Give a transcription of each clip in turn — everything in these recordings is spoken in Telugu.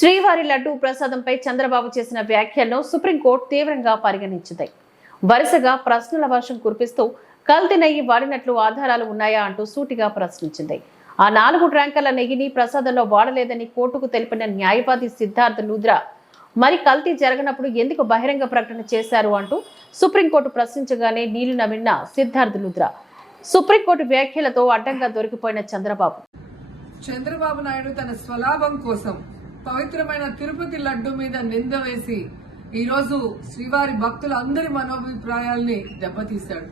శ్రీవారి లడ్డు ప్రసాదంపై చంద్రబాబు చేసిన వ్యాఖ్యలను సుప్రీంకోర్టు తీవ్రంగా పరిగణించింది. వరుసగా ప్రశ్నల వర్షం కురిపిస్తూ కల్తీ నెయ్యి వాడినట్లు ఆధారాలు ఉన్నాయా అంటూ సూటిగా ప్రశ్నించింది. ఆ నాలుగు ట్యాంకర్ల నెయ్యిని ప్రసాదంలో వాడలేదని కోర్టుకు తెలిపిన న్యాయవాది సిద్ధార్థ్ లూద్రా మరి కల్తీ జరగనప్పుడు ఎందుకు బహిరంగ ప్రకటన చేశారు? అంటూ సుప్రీంకోర్టు ప్రశ్నించగానే నీళ్ళు నమిన్న సిద్ధార్థ్ లూద్రా సుప్రీంకోర్టు వ్యాఖ్యలతో అడ్డంగా దొరికిపోయిన చంద్రబాబు. చంద్రబాబు నాయుడు తన స్వలాభం కోసం పవిత్రమైన తిరుపతి లడ్డు మీద నింద వేసి ఈరోజు శ్రీవారి భక్తుల అందరి మనోభిప్రాయాల్ని దెబ్బతీశాడు.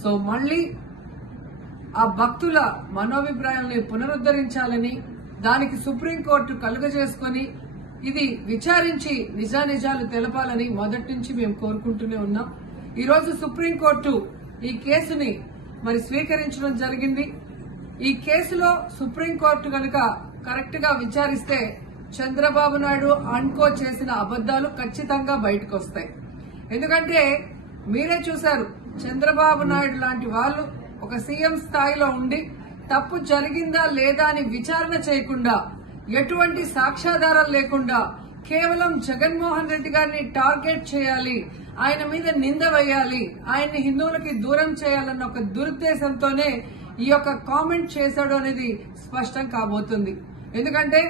సో మళ్ళీ ఆ భక్తుల మనోభిప్రాయాల్ని పునరుద్ధరించాలని దానికి సుప్రీంకోర్టు కలుగజేసుకొని ఇది విచారించి నిజానిజాలు తెలపాలని మొదటి నుంచి మేము కోరుకుంటూనే ఉన్నాం. ఈరోజు సుప్రీంకోర్టు ఈ కేసుని మరి స్వీకరించడం జరిగింది. ఈ కేసులో సుప్రీంకోర్టు కనుక కరెక్ట్గా విచారిస్తే చంద్రబాబు నాయుడు అన్కో చేసిన అబద్దాలు ఖచ్చితంగా బయటకు వస్తాయి. ఎందుకంటే మీరే చూశారు చంద్రబాబు నాయుడు లాంటి వాళ్ళు ఒక సీఎం స్థాయిలో ఉండి తప్పు జరిగిందా లేదా అని విచారణ చేయకుండా ఎటువంటి సాక్ష్యాధారాలు లేకుండా కేవలం జగన్మోహన్ రెడ్డి గారిని టార్గెట్ చేయాలి ఆయన మీద నింద వేయాలి ఆయన్ని హిందువులకి దూరం చేయాలన్న ఒక దురుద్దేశంతోనే ఈ యొక్క కామెంట్ చేశాడు అనేది స్పష్టం కాబోతుంది. ఎందుకంటే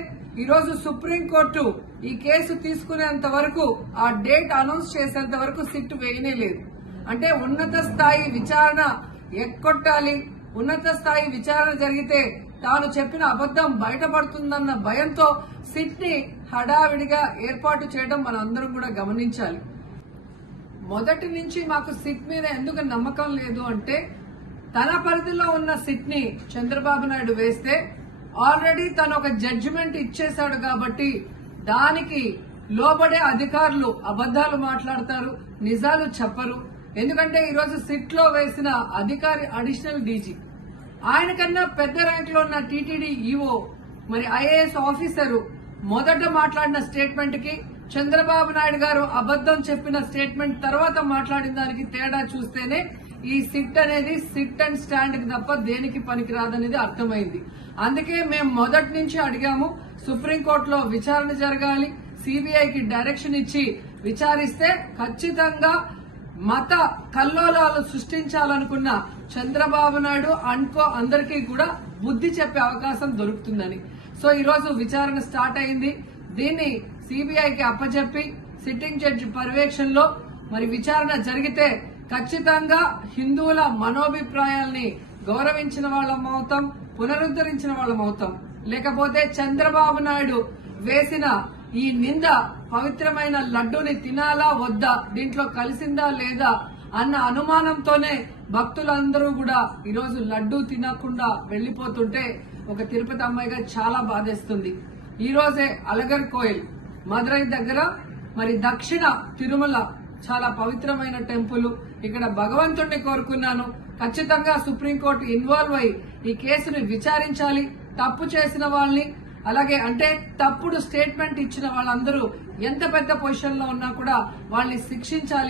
ఈరోజు సుప్రీంకోర్టు ఈ కేసు తీసుకునేంత వరకు ఆ డేట్ అనౌన్స్ చేసేంత వరకు సిట్ వేయనే లేదు. అంటే ఉన్నత స్థాయి విచారణ ఎక్కొట్టాలి. ఉన్నత స్థాయి విచారణ జరిగితే తాను చెప్పిన అబద్దం బయటపడుతుందన్న భయంతో సిట్ని హడావిడిగా ఏర్పాటు చేయడం మనందరం కూడా గమనించాలి. మొదటి నుంచి మాకు సిట్ మీద ఎందుకు నమ్మకం లేదు అంటే తన పరిధిలో ఉన్న సిట్ని చంద్రబాబు నాయుడు వేస్తే ఆల్రెడీ తను ఒక జడ్జిమెంట్ ఇచ్చేశాడు కాబట్టి దానికి లోబడే అధికారులు అబద్దాలు మాట్లాడతారు నిజాలు చెప్పరు. ఎందుకంటే ఈరోజు సిట్లో వేసిన అధికారి అడిషనల్ డీజీ. ఆయన కన్నా పెద్ద ర్యాంక్లో ఉన్న టీటీడీ ఈఓ మరి ఐఏఎస్ ఆఫీసరు మొదట మాట్లాడిన స్టేట్మెంట్కి చంద్రబాబు నాయుడు గారు అబద్దం చెప్పిన స్టేట్మెంట్ తర్వాత మాట్లాడిన దానికి తేడా చూస్తేనే ఈ సిట్ అనేది సిట్ అండ్ స్టాండ్కి తప్ప దేనికి పనికిరాదనేది అర్థమైంది. అందుకే మేము మొదటి నుంచి అడిగాము సుప్రీంకోర్టులో విచారణ జరగాలి సిబిఐకి డైరెక్షన్ ఇచ్చి విచారిస్తే ఖచ్చితంగా మత కల్లోలాలు సృష్టించాలనుకున్న చంద్రబాబు నాయుడు అన్కో అందరికీ కూడా బుద్ధి చెప్పే అవకాశం దొరుకుతుందని. సో ఈరోజు విచారణ స్టార్ట్ అయింది. దీన్ని సిబిఐకి అప్పచెప్పి సిట్టింగ్ జడ్జి పర్యవేక్షణలో మరి విచారణ జరిగితే ఖచ్చితంగా హిందువుల మనోభిప్రాయాల్ని గౌరవించిన వాళ్ళం అవుతాం పునరుద్ధరించిన వాళ్ళం అవుతాం. లేకపోతే చంద్రబాబు నాయుడు వేసిన ఈ నింద పవిత్రమైన లడ్డూని తినాలా వద్దా దీంట్లో కలిసిందా లేదా అన్న అనుమానంతోనే భక్తులందరూ కూడా ఈరోజు లడ్డూ తినకుండా వెళ్ళిపోతుంటే ఒక తిరుపతి అమ్మాయిగా చాలా బాధేస్తుంది. ఈ రోజే అలగర్ కోయిల్ మదురై దగ్గర మరి దక్షిణ తిరుమల చాలా పవిత్రమైన టెంపుల్. ఇక్కడ భగవంతుణ్ణి కోరుకున్నాను. ఖచ్చితంగా సుప్రీంకోర్టు ఇన్వాల్వ్ అయి ఈ కేసుని విచారించాలి. తప్పు చేసిన వాళ్ళని అలాగే అంటే తప్పుడు స్టేట్మెంట్ ఇచ్చిన వాళ్ళందరూ ఎంత పెద్ద పొజిషన్లో ఉన్నా కూడా వాళ్ళని శిక్షించాలి.